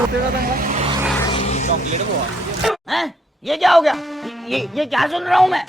Chocolate Goa. ये क्या हो गया? ये क्या सुन रहा हूँ मैं?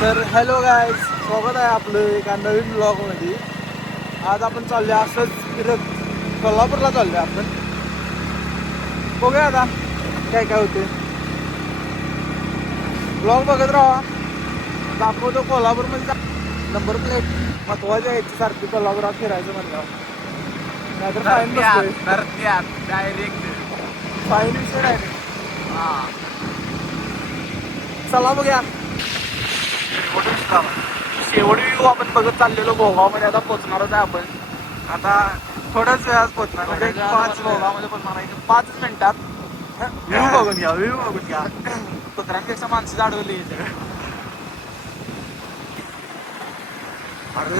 तर हॅलो गाईज, स्वागत आहे आपलं एका नवीन ब्लॉगमध्ये. आज आपण चाललो असंच फिरत कोल्हापूरला चाललो आपण. बघूया आता काय काय होते. ब्लॉग बघत राहा. दाखवतो कोल्हापूरमध्ये नंबर प्लेट महत्वाची आहे सारखी कोल्हापुरात फिरायचं म्हणलं. नाहीतर फाईन बसतोय. डायरेक्ट फाईन विषय डायरेक्ट. चला बघूया. शेवटी व्ह्यू आपण बघत चाललेलो भोगावमध्ये. आता पोहोचणारच आहे आपण. आता थोड्याच वेळात पोहोचणार म्हणजे 5 भोगावमध्ये पोहोचणार आहे. 5 मिनिटात व्ह्यू बघून घ्या. व्ह्यू बघून घ्या. कुत्र्यांपेक्षा माणसं अडवली इथे. अरे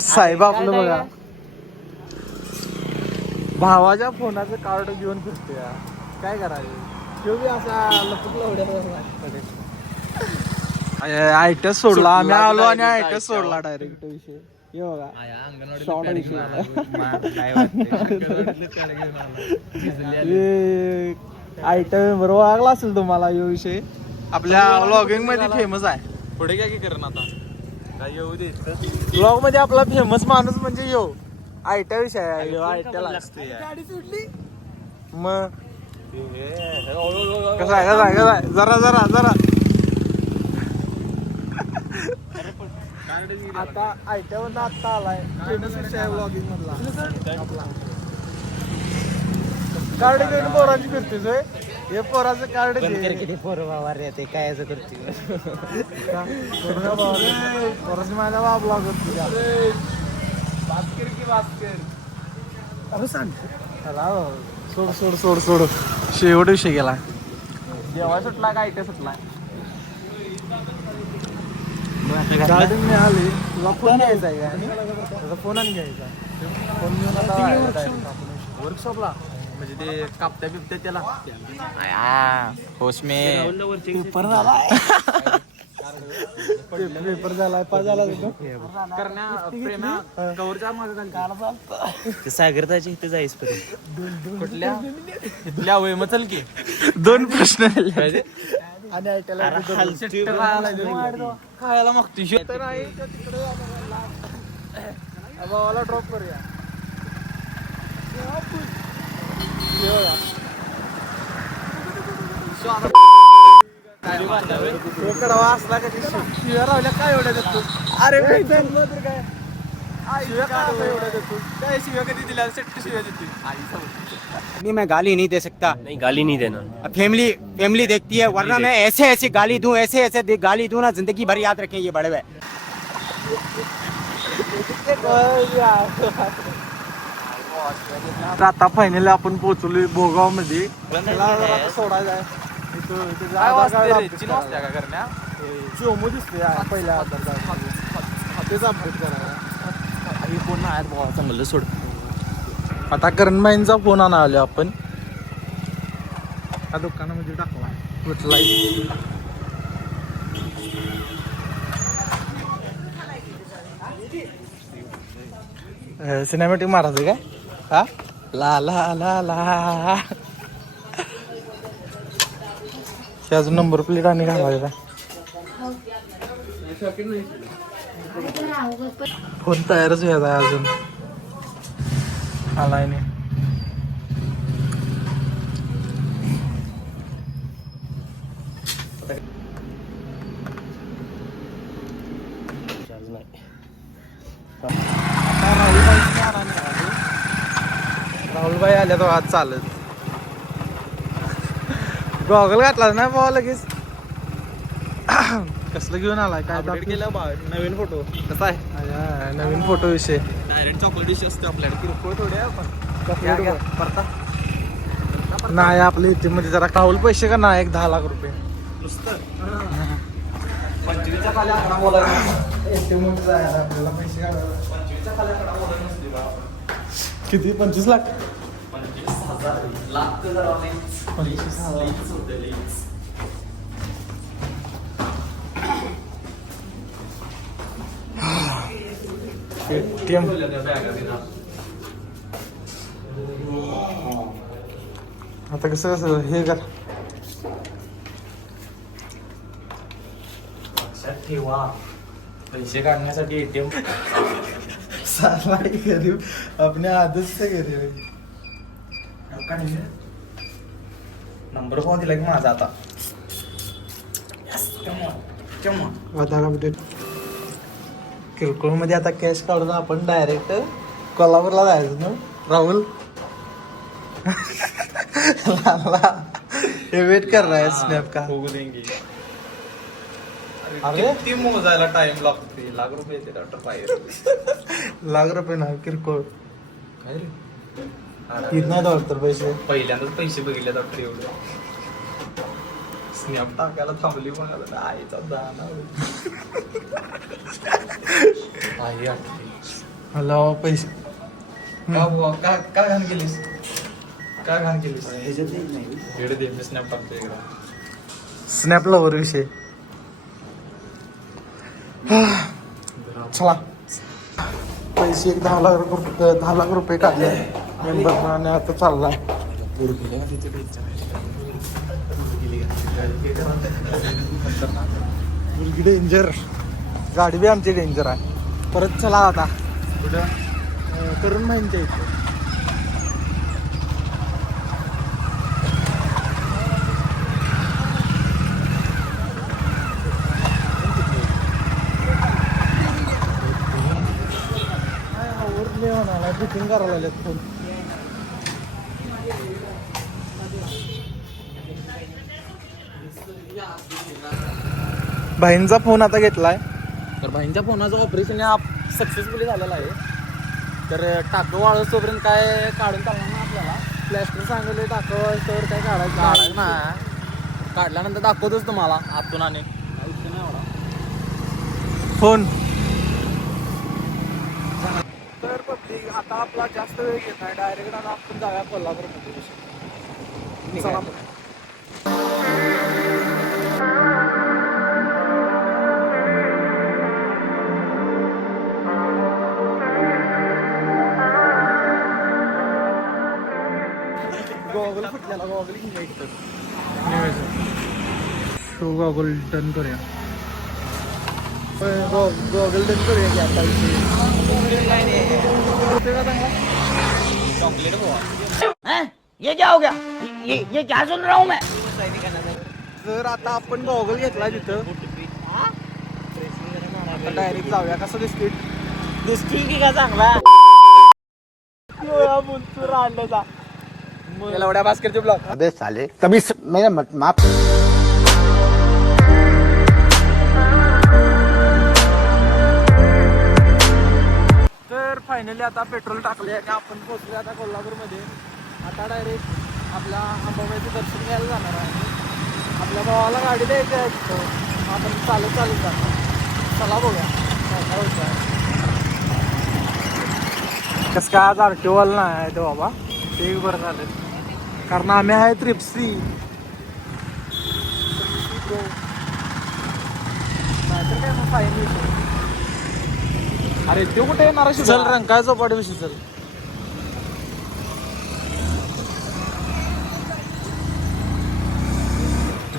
साहेब आपलं बघा भावाच्या फोनाचं कार्ड घेऊन फिरते. काय करायचं. तो बी असा आयटस सोडला. आम्ही आलो आणि आयटस सोडला डायरेक्ट विषय. हे बघा आयटम बरोबर लागला असेल तुम्हाला. यो विषय आपल्या व्लॉगिंग मध्ये फेमस आहे. पुढे काय करण आता काय येऊ दे. ब्लॉग मध्ये आपला फेमस माणूस म्हणजे यो आयटा विषय आहे. आयट्याला गाडी सुटली मग कसं आहे जरा जरा जरा आता आयट्यावर आता आलाय फेमस विषय आहे ब्लॉगिंग मधला आपला. कार्ड घेऊन पोरांची फिरतेस होय. हे पोराचं कार्ड किती पोरं वावर येते काय असं करते. पोराची माझ्या बा ब्लॉग होती का. सोड सोड सोड सोड. शेवट विषय गेला. देवा सुटला का आयटे सुटला. गार्डन मिळाली. तुला फोन घ्यायचा आहे का. त्याचा फोन आणि घ्यायचा. फोन घेऊन आता वर्कशॉपला म्हणजे ते कापत्या बिपत्या त्याला होश मे पेपर झाला. पेपर झालाय. पास झाला कवरच्या मागे सागरताची इथे जायच कुठल्या इथल्या वय मग चल की 2 प्रश्न आणि खायला मागतो तर आहे तिकडे भावाला ड्रॉप करूया. कडवा असला का शिव्या राहिल्या काय एवढ्या देतो. अरे काय शिव्या काय एवढ्या देतो. काय शिव्या कधी दिल्या. शिव्या देते. मैं गाली नहीं दे सकता. नहीं गाली नहीं देना. फैमिली देखती है वरना मैं ऐसे ऐसे गाली दूं ऐसे गाली दूं ना जिंदगी भर याद रखें ये बड़े हुए. आता फायनली आपण पोहोचलोय भोगाव मध्ये. सोडायचं आहे. चोमो दिसते पहिल्या तेच अपडेट करायला. कोण आहेत भावाचा म्हणलं सोड. आता करणबाईंचा फोन आणा आलो आपण. त्या दुकानामध्ये टाकला कुठलाही. सिनेमॅटिक मारायचं काय. हा ला ला ला ला. अजून नंबर प्लेट आणि घालायला. फोन तयारच व्हायचा अजून आलाय नाही. राहुलबाई आल्या तो आज चालत. गॉगल घातला ना भावा लगेच. कसलं घेऊन आलाय काय केलं नवीन फोटो कसा आहे. नवीन फोटो विषय डायरेक्ट चॉकलेट डिश असते आपल्याकडे. किरकोळ थोडे आपण नाही आपल्या इथे मध्ये जरा राहुल पैसे का नाही. 10 लाख रुपये नुसतं 25च्या खाली आकडा आपल्याला पैसे 25च्या खाली आकडा बोलायला नसते बा. किती 25 लाख. 25,000 लाख तर जरा नाही. 25,000 ATM. आता कसं कसं हे कर लक्षात ठेवा पैसे काढण्यासाठी एटीएम साला गरीब अपने आदत से गरीब नंबर कोण दिला की माझा आता किरकोळ मध्ये आता कॅश काढून आपण डायरेक्ट कोल्हापूरला जायचं ना राहुल हे वेट कर रहा है स्नॅप का होऊ देंगे अरे किती मोजायला टाइम लागतो लाख रुपये येते डॉक्टर पाहिजे लाख रुपये ना किरकोळ काय रे किती नाही डॉक्टर पैसे पहिल्यांदाच पैसे बघितले डॉक्टर एवढे स्नॅप टाकायला थांबली पण आता आईचा दाना आई आठवली हॅलो पैसे का बुवा का घाण केलीस का घाण केलीस वेळ दे मी स्नॅप टाकतो एकदा स्नॅप लवर विषय चला पैसे एक 10 लाख रुपये काढले मेंबर आणि आता चाललाय मुलगी डेंजर गाडी बी आमची डेंजर आहे परत चला आता कुठं करून माहिती इथे बुकिंग करायला लागलेत फोन भाईंचा फोन आता घेतलाय तर भाईंच्या फोनाचं ऑपरेशन सक्सेसफुली झालेलं आहे तर टाकं वाळसोपर्यंत काय काढून चालणार ना आपल्याला प्लॅस्टर सांगले टाकं वाळसोवर काय काढायचं ना काढल्यानंतर दाखवतोच तुम्हाला आतून आणि फोन तर पब्लिक आता आपला जास्त वेळ घेत नाही डायरेक्ट आता आपण जाऊया कोल्हापूरमध्ये चला मग. गॉगल फुटलेला गॉगल शो गॉगल डन करूया गॉगल डन करूया की आता चॉकलेट हैं? ये क्या हो गया ये क्या सुन रहा हूँ मैं तर आता आपण गॉगल घेतला तिथं आता डायरेक्ट जाऊया कसं दिसते दिसती की का चांगला मुलचूर आणल्याचा एवढ्या भास्करचे ब्लॉग अबे साले कभी मेरा माफ तर फायनली आता पेट्रोल टाकले आणि आपण पोहोचले आता कोल्हापूरमध्ये आता डायरेक्ट आपल्या अंबाबाईचं दर्शन घ्यायला जाणार आहे आपल्या भावाला गाडी द्यायची आहे तिथं आपण चालत जाणार चला बघूया काय काय होतं कसं काय आज आरटीओवाल नाही आहे तो बाबा ते बरं झालं कारण आम्ही आहे ट्रिप्सी नाहीतर काय मग फाईन अरे तो कुठे येणार आहे चल रंकाय चौपाटी विषयी चल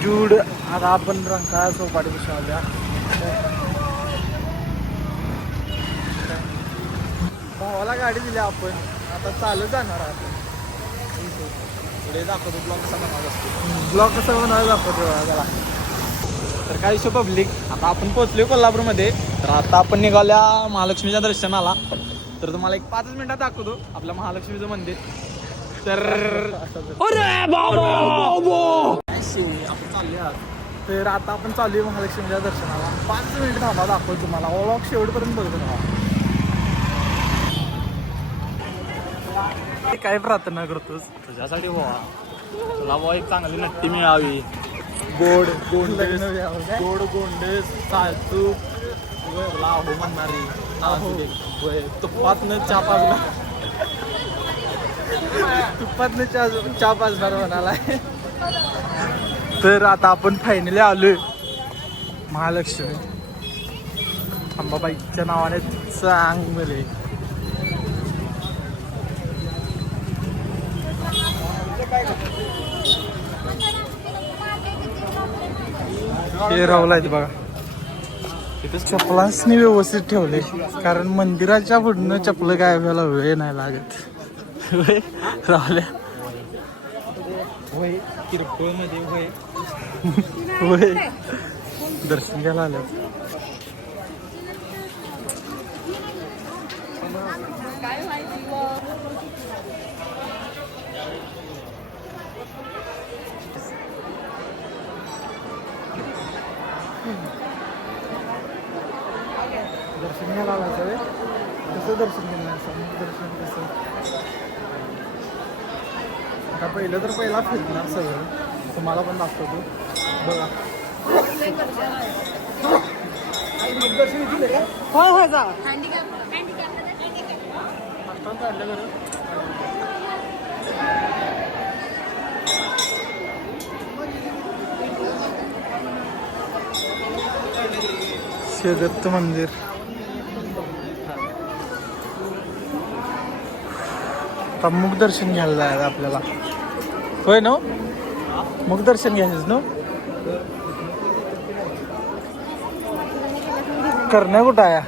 जूड आता आपण रंकाय चौपाटी विषयी आल्या भावाला गाडी दिली आपण आता चालत जाणार आहे आपण पुढे दाखवतो ब्लॉग कसा बनवायचा असतो ब्लॉग कसा बनवायचा दाखवतो त्याला तर काय विषय पब्लिक आता आपण पोहोचलो कोल्हापूरमध्ये तर आता आपण निघाल्या महालक्ष्मीच्या दर्शनाला तर तुम्हाला एक 5 मिनिटात दाखवतो आपल्या महालक्ष्मीचं मंदिर तर आपण चालले आहात तर आता आपण चालू आहे महालक्ष्मीच्या दर्शनाला 5 मिनिट थांबा दाखवतो तुम्हाला व्लॉग शेवटपर्यंत बघतो तुम्हाला काय प्रार्थना करतोस तुझ्यासाठी भावा तुला भावा एक चांगली नट्टी मिळावी गोड गोंडेस साजूक लाभो म्हणणारी तुपातनं चहा पाजला तुपातनं चहा पाजणार म्हणाला तर आता आपण फायनली आलोय महालक्ष्मी अंबाबाईच्या नावाने चांगले. हे रावला आहेत बघा. चपलांनी व्यवस्थित ठेवले कारण मंदिराच्या पुढनं चपल काय व्हायला वेळ नाही लागत. रावल्या होय दर्शन घ्यायला आल्या. दर्शन घ्यायला आला सगळे. कसं दर्शन घेणार दर्शन कसं आता पहिलं तर पहिला फिरणार सगळं तुम्हाला पण दाखवतो बघा. होय होय जा दत्त मंदिर. आता मुख दर्शन घ्यायला जायचं आपल्याला. होय ना मुख दर्शन घ्यायचं ना. करण्या कुठं आहे.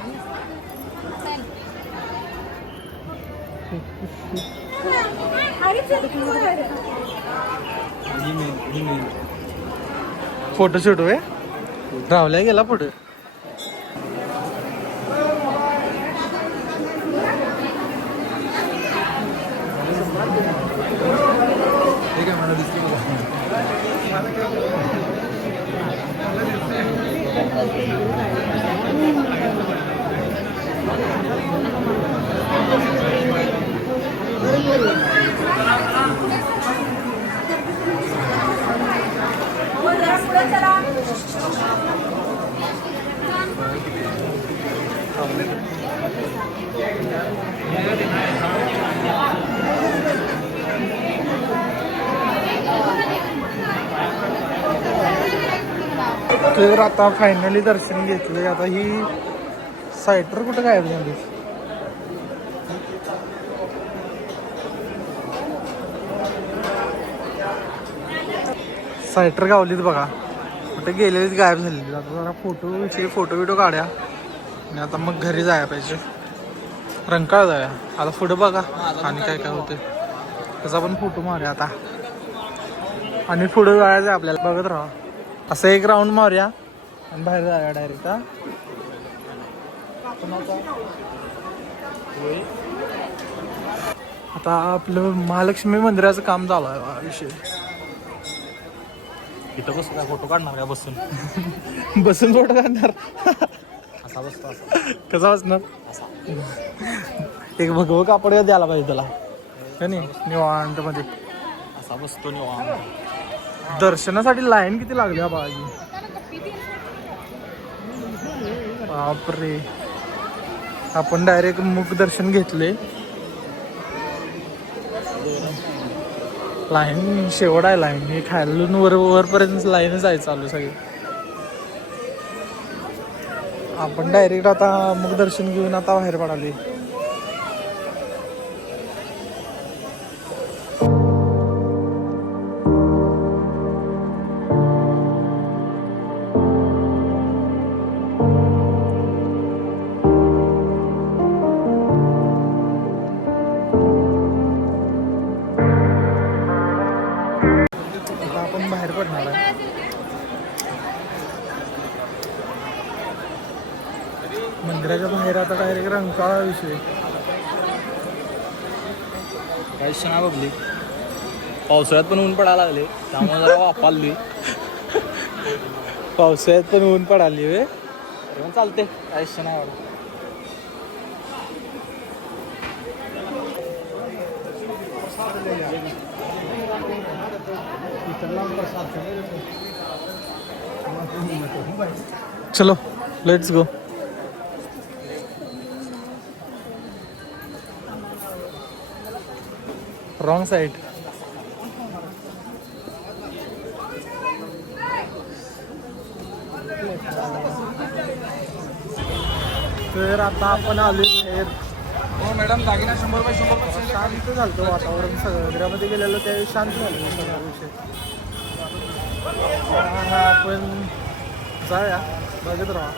फोटोशूट होय रावल्या गेला पुढे. तर आता फायनली दर्शन घेतले. आता ही सायटर कुठं गायब झाली. सायटर गावलीत बघा कुठे गेलेलीच गायब झालेली. आता जरा फोटो बिटो काढ्या आणि आता मग घरी जायला पाहिजे. रंकाळ जाऊया आता पुढे बघा आणि काय काय होते त्याचा पण फोटो मारूया आता आणि पुढे जायचं आपल्याला. बघत राहा असं एक राऊंड मारूया आणि बाहेर जाऊया डायरेक्ट. आता आपलं महालक्ष्मी मंदिराचं काम चालू आहे बा विषय. इथं बस काय फोटो काढणार काय बसून. बसून फोटो काढणार असा बसतो असा कसा बसणार. एक भगवं कापड द्यायला पाहिजे त्याला का नाही निवांत मध्ये असा बसतो निवांत. दर्शनासाठी लाईन किती लागली हा बाजी. बापरे आपण डायरेक्ट मुख दर्शन घेतले. लाईन शेवट आहे. लाईन हे खायलून वरपर्यंत लाईनच आहे चालू सगळी. आपण डायरेक्ट आता मुख दर्शन घेऊन आता बाहेर पडाले. आपण बाहेर पडणार आहे. मंदिराच्या बाहेर आता डायरेक्ट रंकाळा विषय. काही क्षणा बघली पावसाळ्यात पण ऊन पडायला लागले त्यामुळे जरा वापारली. पावसाळ्यात पण ऊन पडाली वे पण चालते काही क्षणा एवढा. चलो लेट्स गो. Wrong side. तर आता आपण आलो बाहेर. हो मॅडम दागिना 100 शांत झालं वातावरण सगळं. मंदिरामध्ये गेलेलो त्यावेळी शांत झालं सगळा विषय. आपण जाऊया बघत राहा.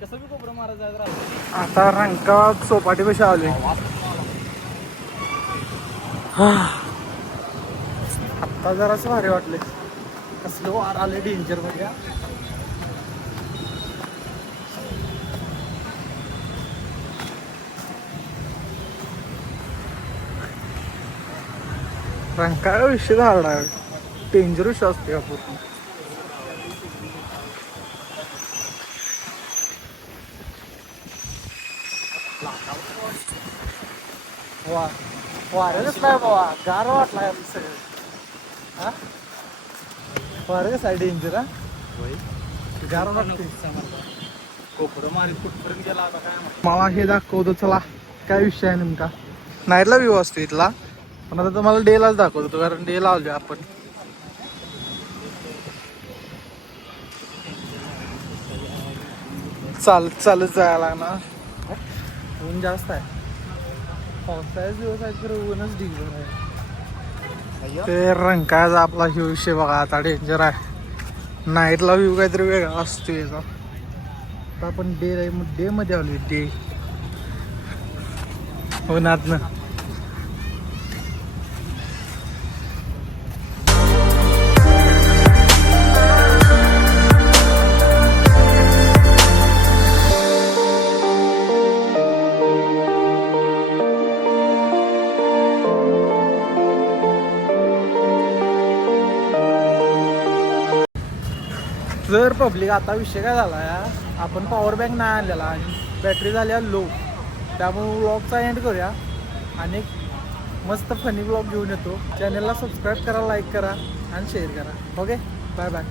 कसं बी कोपरं महाराज आता रंका चौपाटी कशी आली. आत्ता जरासं भारी वाटले. कसलं वार आले डेंजर मध्ये. रंका विषय झाला डेंजर विषय असते का पूर्ण. वा वारं कसं आहे बाबा. गार वाटलाय सगळं. हा वारं कसं आहे डेंजर. हा गार वाटते. कोपरं मारीत कुठपर्यंत गेला आता काय माहिती. मला हे दाखवतो चला काय विषय आहे नेमका. नाईटला व्ह्यू असतो इथला पण आता तुम्हाला डेलाच दाखवतो कारण डे लावले आपण. चालत जायला लागणार. ऊन जास्त आहे. पावसाळ्याचे दिवस आहेत तर ऊनच ढिगभर आहे. ते रंकाळ्याचा आपला हे विषय बघा आता डेंजर आहे. नाईटला व्ह्यू काहीतरी वेगळा असतो याचा. आता आपण डे मध्ये आलोय. डे उन्हातनं. जर पब्लिक आता विषय काय झाला या आपण पॉवर बँक नाही आणलेला आणि बॅटरी झाल्या लो. त्यामुळे व्लॉगचा एंड करूया आणि मस्त फनी व्लॉग घेऊन येतो. चॅनलला सबस्क्राईब करा, लाईक करा आणि शेअर करा. Okay bye bye.